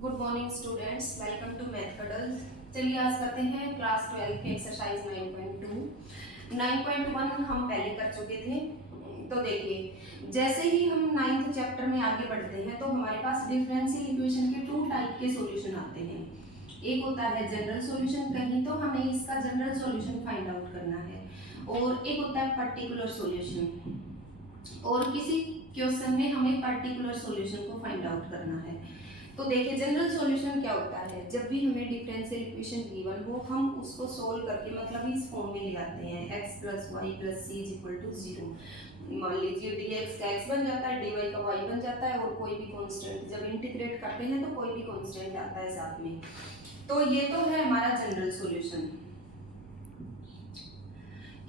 Good morning students, welcome to math cuddles. चलिए आज करते हैं क्लास 12 के एक्सरसाइज 9.2। 9.1 हम पहले कर चुके थे। तो देखिए, जैसे ही हम 9th चैप्टर में आगे बढ़ते हैं तो हमारे पास डिफरेंशियल इक्वेशन के 2 टाइप के सॉल्यूशन आते हैं। एक होता है जनरल सॉल्यूशन, कहीं तो हमें इसका जनरल सॉल्यूशन फाइंड आउट करना है, और एक होता है पर्टिकुलर सॉल्यूशन, और किसी क्वेश्चन में हमें पर्टिकुलर सॉल्यूशन को फाइंड आउट करना है। तो देखिए, जनरल सॉल्यूशन क्या होता है, जब भी हमें डिफरेंशियल इक्वेशन गिवन हो हम उसको सोल्व करके मतलब इस फॉर्म में ले आते हैं x plus y plus C is equal to 0। मान लीजिए dx का x बन जाता है, dy का y बन जाता है, और कोई भी कांस्टेंट जब इंटीग्रेट करते हैं तो कोई भी कांस्टेंट आता है साथ में। तो ये तो है हमारा जनरल सॉल्यूशन,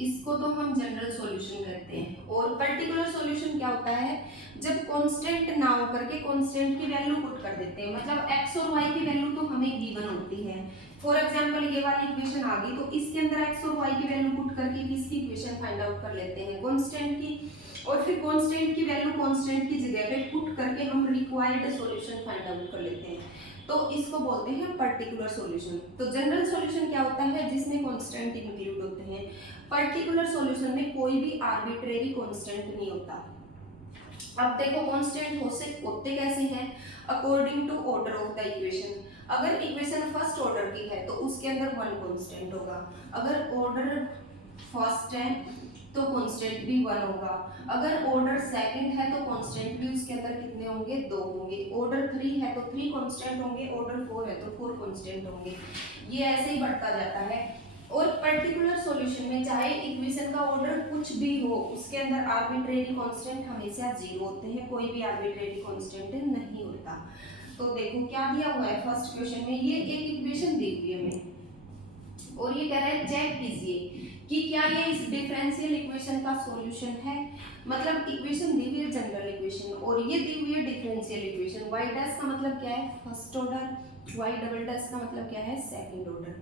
इसको तो हम जनरल सॉल्यूशन कहते हैं। और पर्टिकुलर सॉल्यूशन क्या होता है, जब कांस्टेंट ना हो करके कांस्टेंट की वैल्यू पुट कर देते हैं, मतलब x और y की वैल्यू तो हमें गिवन होती है। फॉर एग्जांपल ये वाली इक्वेशन आ गई तो इसके अंदर x और y की वैल्यू पुट करके किसकी इक्वेशन फाइंड आउट कर लेते हैं, कांस्टेंट की। और फिर कांस्टेंट की वैल्यू कांस्टेंट की जगह पे पुट करके हम रिक्वायर्ड सॉल्यूशन फाइंड आउट कर लेते हैं। तो इसको बोलते हैं पर्टिकुलर सॉल्यूशन। तो जनरल सॉल्यूशन क्या होता है, जिसमें कांस्टेंट इंक्लूड होते हैं। पर्टिकुलर सॉल्यूशन में कोई भी आर्बिट्रेरी कांस्टेंट नहीं होता। अब देखो, कांस्टेंट होते कैसे हैं, according to order of the equation. अगर इक्वेशन फर्स्ट ऑर्डर की है तो उसके अंदर वन कांस्टेंट होगा, अगर ऑर्डर फर्स्ट है तो कांस्टेंट भी वन होगा, अगर ऑर्डर सेकंड है तो कांस्टेंट भी उसके अंदर कितने होंगे, दो होंगे, ऑर्डर थ्री है तो थ्री कांस्टेंट होंगे, ऑर्डर फोर है तो फोर कांस्टेंट होंगे। ये ऐसे ही बढ़ता जाता है। और पर्टिकुलर सॉल्यूशन में चाहे इक्वेशन का ऑर्डर कुछ भी हो, उसके अंदर आर्बिट्रेरी कांस्टेंट हमेशा जीरो होते हैं, कोई भी आर्बिट्रेरी कांस्टेंट नहीं होता। तो देखो क्या दिया हुआ है फर्स्ट क्वेश्चन में, ये एक इक्वेशन दी हुई है हमें, और ये कह रहा है चेक कीजिए कि क्या ये इस डिफरेंशियल इक्वेशन का सॉल्यूशन है। मतलब इक्वेशन दी हुई है जनरल इक्वेशन, और ये दी हुई है डिफरेंशियल इक्वेशन। y डैश का मतलब क्या है, first order, y double dash का मतलब क्या है, सेकंड ऑर्डर।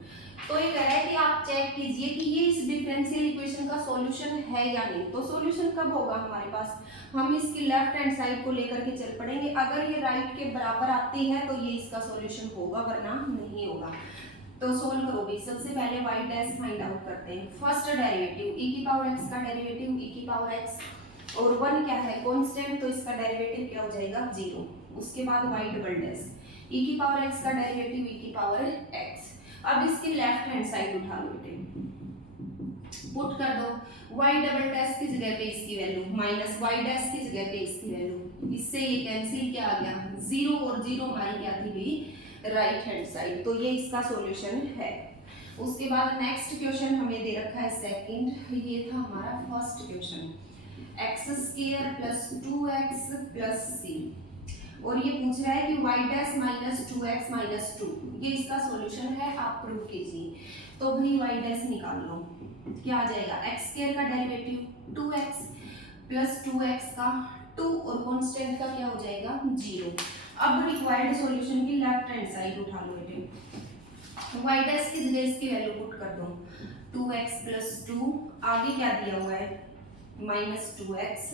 तो ये कह रहा है कि आप चेक कीजिए कि ये इस डिफरेंशियल इक्वेशन का सॉल्यूशन है या नहीं। तो सॉल्यूशन कब होगा हमारे पास, हम इसकी लेफ्ट हैंड साइड को लेकर के चल पड़ेंगे, अगर ये राइट के बराबर आती है तो ये इसका सॉल्यूशन होगा, वरना नहीं होगा। तो सोल्व करो भी। सबसे पहले y डैश फाइंड आउट करते हैं। फर्स्ट डेरिवेटिव e की पावर x का डेरिवेटिव e की पावर x, और 1 क्या है, कांस्टेंट, तो इसका डेरिवेटिव क्या हो जाएगा, 0। उसके बाद y डबल डैश e की पावर x का डेरिवेटिव e की पावर x। अब इसकी लेफ्ट हैंड साइड उठा लो बेटे, पुट कर दो y डबल डैश की जगह पे इसकी वैल्यू माइनस y डैश की जगह पे इसकी वैल्यू, इससे ये कैंसिल क्या आ गया, 0, और 0 हमारी क्या थी भी, राइट हैंड साइड। तो ये इसका सॉल्यूशन है। उसके बाद नेक्स्ट क्वेश्चन हमें दे रखा है सेकंड, ये था हमारा first question, X square plus 2x plus सी, और ये पूछ रहा है कि y dash minus 2x minus 2, ये इसका सॉल्यूशन है, आप प्रूव कीजिए। तो भाई y डैश निकाल लो, क्या आ जाएगा, एक्स स्क्वायर का डेरिवेटिव 2x प्लस 2x का 2, और कांस्टेंट का क्या हो जाएगा, 0। अब रिक्वायर्ड सॉल्यूशन की लेफ्ट हैंड साइड उठा लो बेटे, y डैश की जगह इसकी वैल्यू पुट कर दो, 2x प्लस 2, आगे क्या दिया हुआ है, माइनस 2x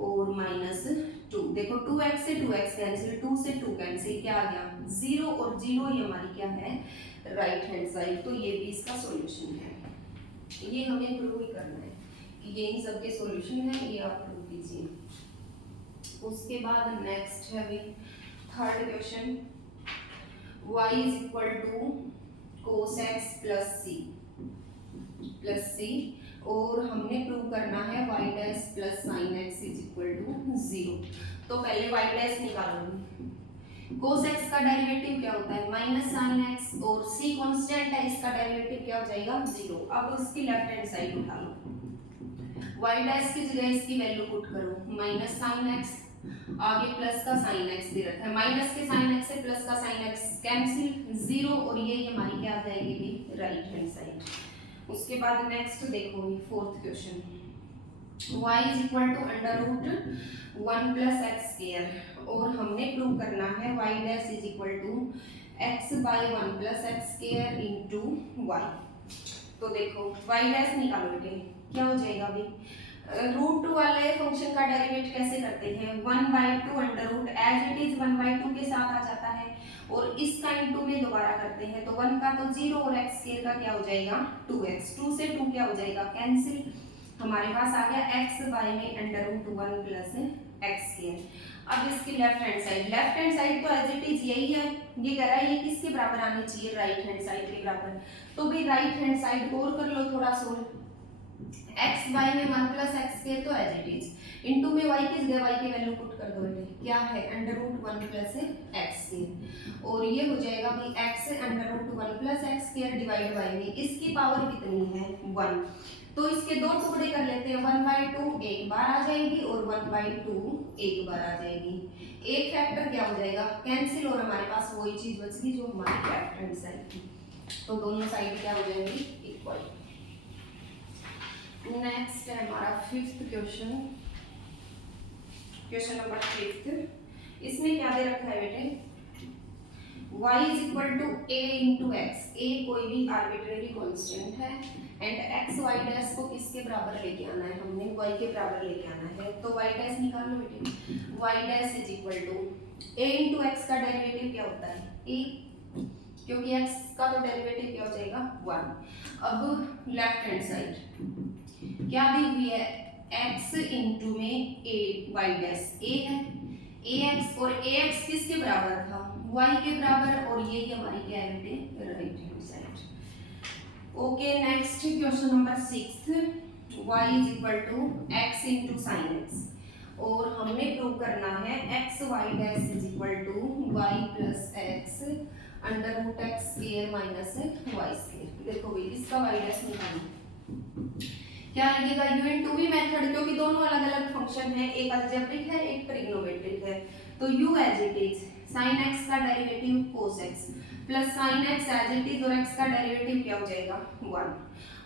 और माइनस 2। देखो 2x से 2x कैंसिल, 2 से 2 कैंसिल, क्या आ गया, 0, और 0 ये हमारी क्या है, राइट हैंड साइड। तो ये भी इसका सॉल्यूशन है। ये हमें प्रूव ही करना है कि ये इन सब के सॉल्यूशन है, ये आप प्रूव कीजिए। उसके बाद नेक्स्ट है अभी third question, y is equal to cos x plus सी, और हमने प्रूव करना है y dash plus sin x is equal to 0। तो पहले y डैश निकालो, cos x का डेरिवेटिव क्या होता है, माइनस sin x, और c कांस्टेंट है, इसका डेरिवेटिव क्या हो जाएगा, 0। अब इसकी लेफ्ट हैंड साइड उठा लो, y डैश की जगह इसकी वैल्यू पुट करो, माइनस sin x, आगे प्लस का sin x दे रखा है, माइनस के sin x से प्लस का sin x कैंसिल, 0, और ये हमारी क्या आ जाएगी भी, राइट हैंड साइड। उसके बाद नेक्स्ट देखो ये fourth question, y is equal to under root 1 plus x square, और हमने प्रूव करना है y dash is equal to x by 1 plus x square into y. तो देखो y डैश निकालो बेटे, क्या हो जाएगा अभी, रूट 2 वाले फंक्शन का डेरिवेट कैसे करते हैं, 1/2 under root, as it is 1/2 के साथ आ जाता है, और इसका इंटू में दोबारा करते हैं तो 1 का तो 0 और x स्क्वायर का क्या हो जाएगा 2x, 2 से 2 क्या हो जाएगा कैंसिल, हमारे पास आ गया x y में under root 1 plus x square. अब इसकी लेफ्ट हैंड साइड तो एज इट इज यही है, ये कह रहा है ये किसके बराबर आनी चाहिए राइट हैंड साइड के बराबर, तो भाई राइट हैंड साइड को और कर लो थोड़ा सोल्व, x y में 1 प्लस एक्स स्क्वायर तो एज इट इज, इनटू में y किस गया, y की वैल्यू पुट कर दो बेटे, क्या है under root 1 plus x square, और ये हो जाएगा कि x under root 1 plus x square divide by में इसकी पावर कितनी है 1, तो इसके दो टुकड़े कर लेते हैं, 1/2 एक बार आ जाएगी और 1/2 एक बार आ जाएगी, एक फैक्टर क्या हो जाएगा कैंसिल, और हमारे पास वही चीज बचेगी जो हमारी लेफ्ट हैंड साइड की, तो दोनों साइड क्या हो जाएंगी इक्वल। नेक्स्ट है हमारा फिफ्थ क्वेश्चन, क्वेश्चन नंबर 5, इसमें क्या दे रखा है बेटे y is equal to a into x, a कोई भी आर्बिट्रेरी कांस्टेंट है एंड x y डैश को किसके बराबर लेके आना है, हमने y के बराबर लेके आना है, तो y डैश निकाल लो बेटे, y dash is equal to a into x का डेरिवेटिव क्या होता है a, क्योंकि x का तो डेरिवेटिव क्या हो जाएगा 1। अब लेफ्ट हैंड साइड क्या दी हुई है x इंटू में a y डैश a है, ax और ax किसके बराबर था y के बराबर, और ये हमारी क्या है बेटे right hand side. Okay next question number 6, y is equal to x into sine x, और हमने प्रूव करना है x y dash is equal to y plus x under root x square minus Y square. देखो भाई इसका y dash निकालना क्या लगेगा u इन 2v मेथड, क्योंकि दोनों अलग अलग फंक्शन है, एक अलजेब्रिक है एक ट्रिग्नोमेट्रिक है, तो u as it is sin x का derivative cos x plus sin x as it is और x का डेरिवेटिव क्या हो जाएगा 1।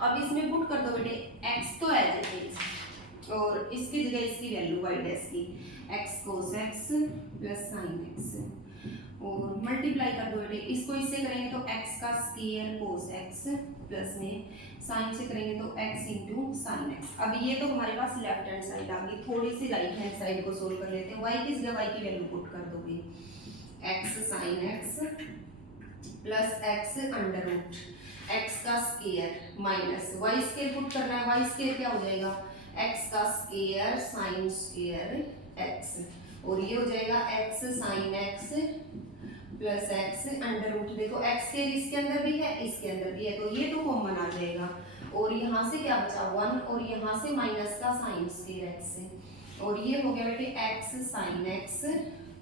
अब इसमें पुट कर दो बेटे x तो एज इट इज और इसकी जगह इसकी वैल्यू y डैश की x cos x plus sin x और मल्टीप्लाई कर दो बेटे, इसको इससे करेंगे तो x का स्क्वायर cos x प्लस में साइन से करेंगे तो x इंटू साइन एक्स। अब ये तो हमारे पास लेफ्ट हैंड साइड आ गई, थोड़ी सी राइट हैंड साइड को सोल्व कर लेते हैं, y किस जगह y की वैल्यू पुट कर दोगे x sine x plus x under root x का square minus y square put करना है, y स्क्वायर क्या हो जाएगा x का स्क्वायर साइन स्क्वायर x, और ये हो जाएगा x sine x plus x under root, देखो एक्स के इसके अंदर भी है इसके अंदर भी है, तो ये तो कॉमन आ जाएगा, और यहाँ से क्या बचा 1 और यहाँ से माइनस का साइन स्क्वायर एक्स से, और ये हो गया बेटे x sine x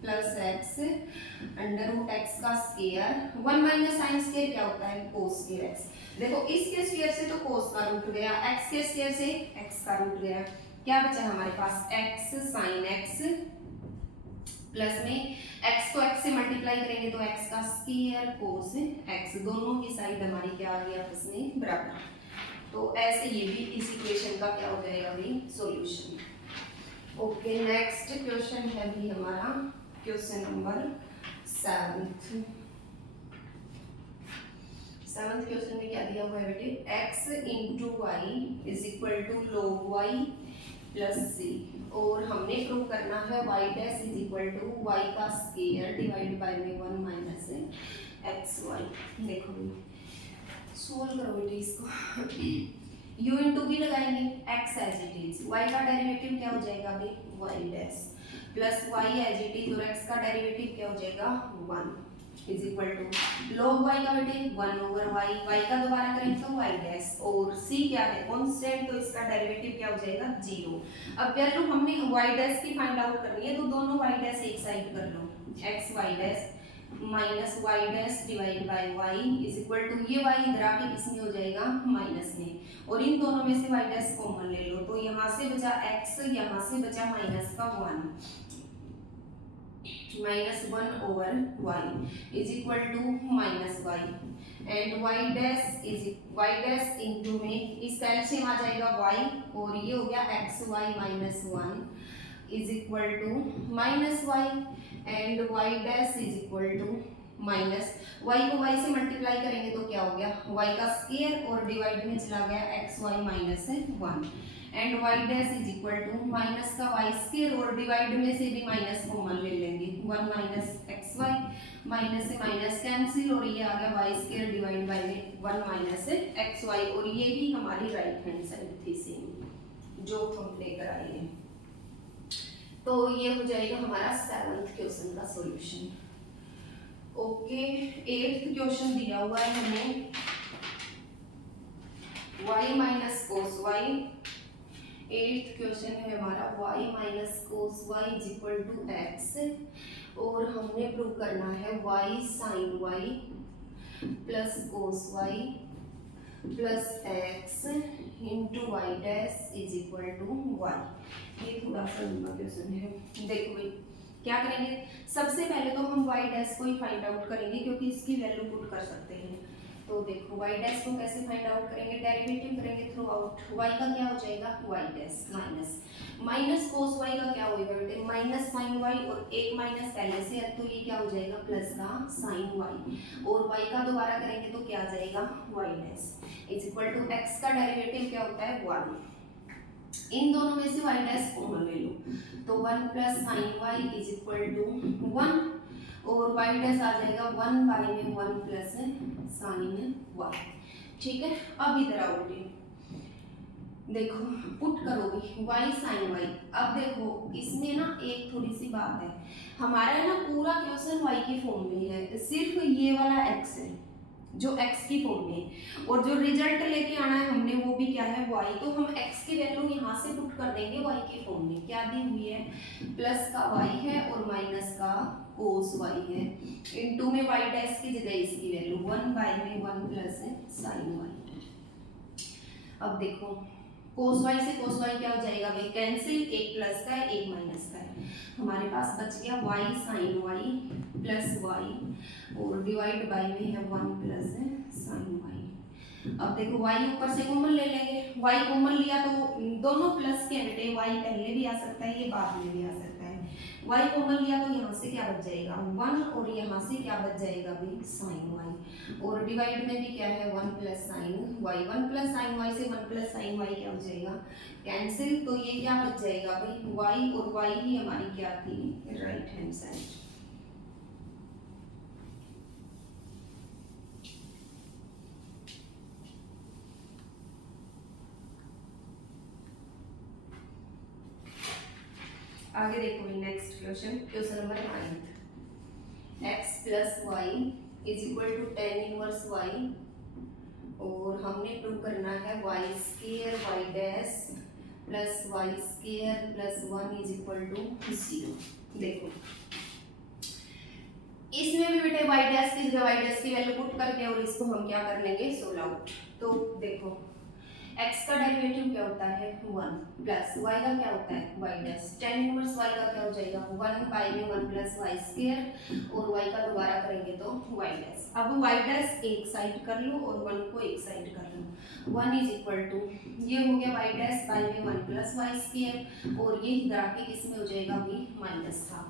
plus x under root x का स्क्वायर, 1 माइनस साइन स्क्वायर क्या होता है कोस स्क्वायर एक्स। देखो इसके स्क्वायर से तो कोस का रूट गया, एक्स के स्क्वायर से एक्स का रूट गया, क्या बचा हमारे पास एक्स साइन एक्स प्लस में x को x से मल्टीप्लाई करेंगे तो x का स्क्वायर कोस x, दोनों की साइड हमारी क्या आ गई आपस में बराबर, तो ऐसे ये भी इस इक्वेशन का क्या हो जाएगा भाई सॉल्यूशन। ओके नेक्स्ट क्वेश्चन है भी हमारा क्वेश्चन नंबर 7th क्वेश्चन में क्या दिया हुआ है बेटे x into Y is equal to log y plus सी, और हमने प्रूव करना है y dash is equal to y का स्क्वायर डिवाइड बाय में 1 माइनस xy। देखो सोल्व करो बेटे इसको, u इंटू भी लगाएंगे x as it is, y का डेरिवेटिव क्या हो जाएगा अभी y dash plus y as it is और x का डेरिवेटिव क्या हो जाएगा 1 is equal to log y का बेटे 1 ओवर y का दोबारा करेंगे तो y डैश, और c क्या है कांस्टेंट, तो इसका डेरिवेटिव क्या हो जाएगा 0। अब वैल्यू हमने y डैश की फाइंड आउट करनी है, तो दोनों y डैश एक साइड कर लो, x y dash minus y dash divide by y is equal to ये y इधर आके किसमें हो जाएगा माइनस में, और इन दोनों में से y डैश कॉमन ले लो, तो यहाँ से बचा x यहाँ से बचा माइनस का 1 minus 1 over y is equal to minus y and y dash into में इस एलसीएम आ जाएगा y, और ये हो गया xy minus 1 is equal to minus y and y dash is equal to minus y को y से मल्टीप्लाई करेंगे तो क्या हो गया y का स्क्वायर और डिवाइड में चला गया xy minus 1 and y dash is equal to minus का y स्क्वायर और डिवाइड में से भी माइनस कॉमन ले लेंगे 1 माइनस xy माइनस से माइनस कैंसिल और ये आ गया वाई स्क्वायर डिवाइड बाई में 1 माइनस एक्स वाई, और ये भी हमारी राइट हैंड साइड थी सेम जो हम लेकर आए हैं। तो ये हो जाएगा हमारा 7th क्वेश्चन का सॉल्यूशन। ओके, 8th क्वेश्चन दिया हुआ है हमें y minus cos y. 8th question है हमारा y minus cos y is equal to x, और हमने प्रूव करना है y sine y plus cos y plus x into y dash is equal to y. ये थोड़ा सा लंबा क्वेश्चन है। देखो भाई क्या करेंगे, सबसे पहले तो हम वाई डैश को ही फाइंड आउट करेंगे क्योंकि इसकी वैल्यू पुट कर सकते हैं। तो देखो वाई डैश को कैसे फाइंड आउट करेंगे, डेरिवेटिव करेंगे थ्रू आउट। वाई का क्या हो जाएगा y dash minus minus cos y का क्या होगा बेटे माइनस साइन वाई, और एक माइनस पहले से है तो ये क्या हो जाएगा प्लस का साइन वाई, और वाई का दोबारा करेंगे तो क्या आ जाएगा y dash is equal to x का डेरिवेटिव क्या होता है 1। इन दोनों में से वाई डैश कॉमन ले लो तो 1 plus sine y is equal to 1, और वाई डैश आ जाएगा 1 बाई में 1 प्लस साइन वाई। ठीक है, अब इधर आओ बेटे, देखो पुट करोगे y साइन वाई। अब देखो इसमें ना एक थोड़ी सी बात है, हमारा ना पूरा क्वेश्चन y की फॉर्म में है, सिर्फ ये वाला x है जो x की फॉर्म में है, और जो रिजल्ट लेके आना है हमने वो भी क्या है y। तो हम x की वैल्यू यहाँ से पुट कर देंगे y की फॉर्म में। क्या दी हुई है प्लस का y है और माइनस का कोस y है, इनटू में y डैश की जगह इसकी वैल्यू 1 बाई में 1 प्लस साइन y। अब देखो कोस वाई से कोस वाई क्या हो जाएगा भाई कैंसिल, एक प्लस का है एक माइनस का है, हमारे पास बच गया y sine y plus y और डिवाइड बाई में है 1 प्लस साइन वाई। अब देखो वाई ऊपर से कॉमन ले लेंगे, वाई कॉमन लिया तो दोनों प्लस के बेटे, वाई पहले भी आ सकता है ये बाद में भी आ सकता है। वाई कॉमन लिया तो यहाँ से क्या बच जाएगा 1, और यहाँ से क्या बच जाएगा भाई साइन वाई, और डिवाइड में भी क्या है 1 plus sine y. 1 plus sine y से 1 प्लस साइन वाई क्या हो जाएगा कैंसिल, तो ये क्या बच जाएगा भाई वाई, और वाई ही हमारी क्या थी राइट हैंड साइड। आगे देखो next question, question number 9। x plus y is equal to tan inverse y, और हमने प्रूव करना है y square y dash plus Y square plus 1 is equal to 0। देखो इसमें भी बेटे वाई डैश की जगह वाई डैश की वैल्यू पुट करके और इसको हम क्या कर लेंगे सोल्व आउट। तो देखो x का डेरिवेटिव क्या होता है 1 प्लस y का क्या होता है y dash, tan inverse y का क्या हो जाएगा 1 बाई में 1 प्लस y स्क्वायर, और y का दोबारा करेंगे तो y डैश। अब y डैश एक साइड कर लो और 1 को एक साइड कर लो, 1 इज इक्वल टू ये हो गया y डैश बाई में 1 प्लस y स्क्वायर, और ये इधर आके किस में हो जाएगा भी माइनस का,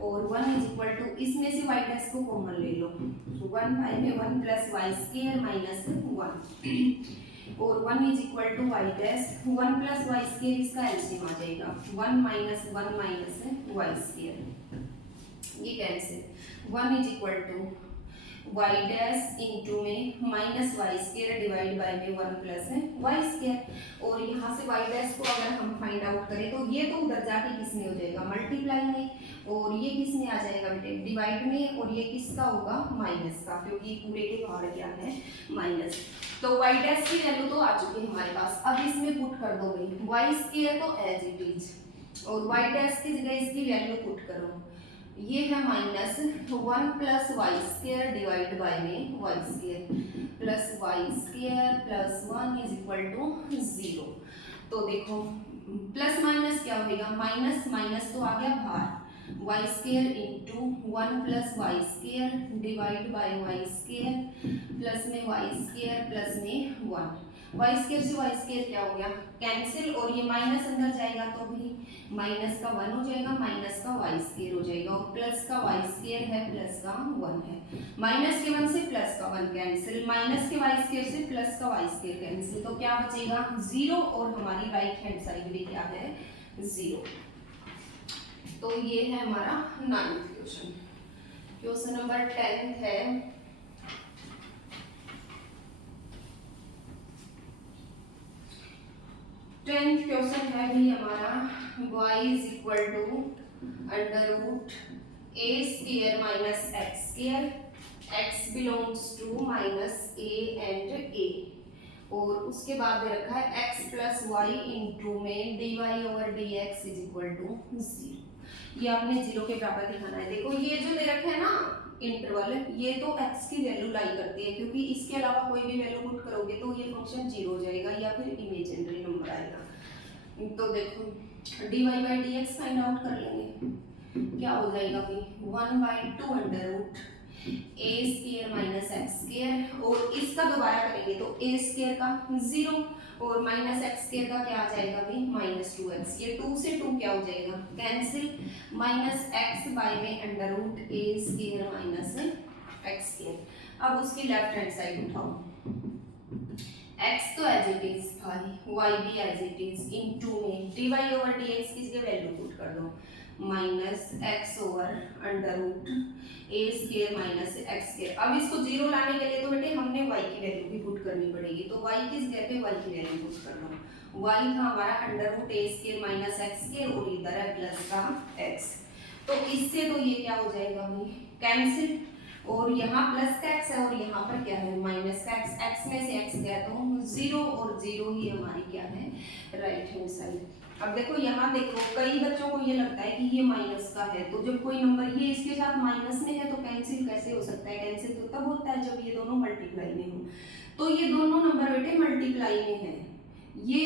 और 1 इज इक्वल टू इसमें से y डैश को कॉमन ले लो, 1 बाई में 1 प्लस y स्क्वायर माइनस 1, और 1 is equal to Y dash 1 plus Y square, इसका एलसीएम आ जाएगा 1 माइनस 1 माइनस वाई स्क्वायर, ये cancel 1 is equal to Y dash into में minus Y square divide by में 1 plus Y square, और यहाँ से वाई डैश को अगर हम फाइंड आउट करें तो ये तो उधर जाके किस में हो जाएगा मल्टीप्लाई में, और ये किस में आ जाएगा बेटे डिवाइड में, और ये किसका होगा माइनस का, क्योंकि पूरे के बाहर क्या है माइनस। तो वाई डैश की वैल्यू तो आ चुकी है हमारे पास, अब इसमें पुट कर दो भाई वाई स्क्वायर तो एज इट इज, और वाई डैश की जगह इसकी वैल्यू पुट करो, ये है minus 1 plus Y square divide by में Y square plus Y square plus 1 is equal to 0। तो देखो प्लस माइनस क्या होगा माइनस माइनस तो आ गया बाहर, y square into 1 plus Y square divide by y square plus में वाई स्क्वायर प्लस में 1, वाई स्क्वायर से वाई स्क्वायर क्या हो गया कैंसिल, और ये माइनस अंदर जाएगा तो भी माइनस का 1 हो जाएगा, माइनस का वाई स्क्वायर हो जाएगा, और प्लस का वाई स्क्वायर है प्लस का 1 है, माइनस के 1 से प्लस का 1 कैंसिल, माइनस के वाई स्क्वायर से प्लस का वाई स्क्वायर कैंसिल, तो क्या बचेगा 0, और हमारी राइट हैंड साइड भी क्या है 0। तो ये है हमारा 9th क्वेश्चन। क्वेश्चन नंबर 10 है, 10th क्वेश्चन है भी हमारा, y is equal to under root a square minus x square, x belongs to minus a and a, और उसके बाद दे रखा है x प्लस वाई इंटू में dy over dx is equal to 0। ये आपने 0 के बराबर दिखाना है। देखो ये जो दे रखा है ना इंटरवल, ये तो x की वैल्यू लाई करती है, क्योंकि इसके अलावा कोई भी वैल्यू पुट करोगे तो ये फंक्शन 0 हो जाएगा या फिर इमेजिनरी नंबर आएगा। तो देखो dy by dx find out कर लेंगे, क्या हो जाएगा भाई 1/2 under root a square minus x square, और इसका दोबारा करेंगे तो a स्क्वायर का 0 और माइनस x स्क्वायर का क्या आ जाएगा भाई माइनस 2x, ये 2 से 2 क्या हो जाएगा कैंसिल, माइनस x बाय में under root a square minus x square. अब उसकी लेफ्ट हैंड साइड उठाओ, x तो एज इट इज भाई, y भी एज इट इज, इनटू में dy ओवर dx की जगह वैल्यू पुट कर दो, minus x over under root a square minus x square. अब इसको 0 लाने के लिए तो बेटे हमने y की वैल्यू भी पुट करनी पड़ेगी, तो y की जगह पे y की वैल्यू पुट कर लो। y था हमारा under root a square minus x square, और इधर है प्लस का x, तो इससे तो ये क्या हो जाएगा भाई कैंसिल, और यहाँ प्लस का x है और यहाँ पर क्या है माइनस का x, x में से x गया तो 0, और 0 ही हमारी क्या है राइट हैंड साइड। अब देखो यहाँ देखो कई बच्चों को ये लगता है कि ये माइनस का है, तो जब कोई नंबर ये इसके साथ माइनस में है तो कैंसिल कैसे हो सकता है, कैंसिल तो तब होता है जब ये दोनों मल्टीप्लाई में हो। तो ये दोनों नंबर बेटे मल्टीप्लाई में है, ये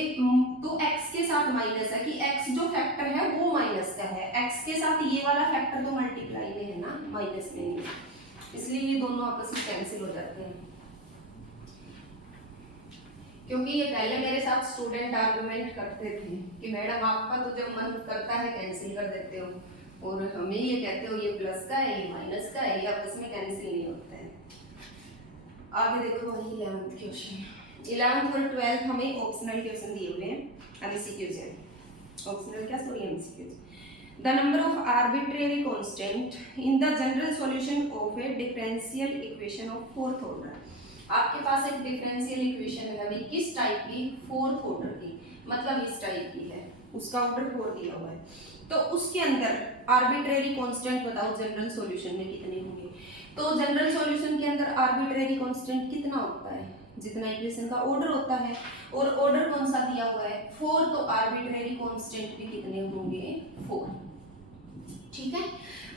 तो x के साथ माइनस है कि x जो फैक्टर है वो माइनस का है, x के साथ ये वाला फैक्टर तो मल्टीप्लाई में है ना, माइनस में नहीं, इसलिए ये दोनों आपस में कैंसिल हो जाते हैं। क्योंकि ये पहले मेरे साथ स्टूडेंट आर्गुमेंट करते थे कि मैडम आपका तो जब मन करता है कैंसिल कर देते हो, और हमें ये कहते हो ये प्लस का है ये माइनस का है, ये आपस में कैंसिल नहीं होता है। आगे देखो वही 11th क्वेश्चन, 11th और 12th हमें ऑप्शनल क्वेश्चन दिए हुए हैं, एमसीक्यूज है, ऑप्शनल क्या sorry MCQs. The number of arbitrary constant in the general solution of a differential equation of fourth order। आपके पास एक डिफरेंशियल इक्वेशन है अभी किस टाइप की, फोर्थ ऑर्डर की, मतलब इस टाइप की है, उसका ऑर्डर 4 दिया हुआ है, तो उसके अंदर आर्बिट्रेरी कांस्टेंट बताओ जनरल सॉल्यूशन में कितने होंगे। तो जनरल सॉल्यूशन के अंदर आर्बिट्रेरी कांस्टेंट कितना होता है, जितना इक्वेशन का ऑर्डर होता है, और ऑर्डर कौन सा दिया हुआ है 4, तो आर्बिट्रेरी कांस्टेंट भी कितने होंगे 4, ठीक है।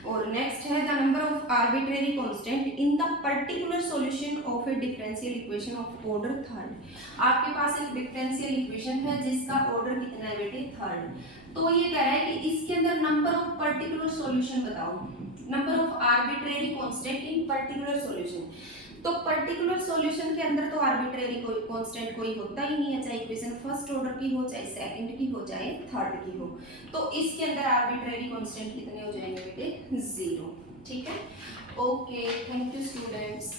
और नेक्स्ट है the number of arbitrary constant in the particular solution of A differential equation of order 3rd। आपके पास एक डिफरेंशियल इक्वेशन है जिसका ऑर्डर कितना है बेटे 3rd, तो ये कह रहा है कि इसके अंदर नंबर ऑफ पर्टिकुलर सॉल्यूशन बताओ, number of arbitrary constant in particular solution. तो पर्टिकुलर सॉल्यूशन के अंदर तो आर्बिट्रेरी कोई कांस्टेंट कोई होता ही नहीं है, चाहे इक्वेशन फर्स्ट ऑर्डर की हो, चाहे सेकंड की हो, चाहे थर्ड की हो, तो इसके अंदर आर्बिट्रेरी कांस्टेंट कितने हो जाएंगे बेटे 0, ठीक है। Okay thank you students.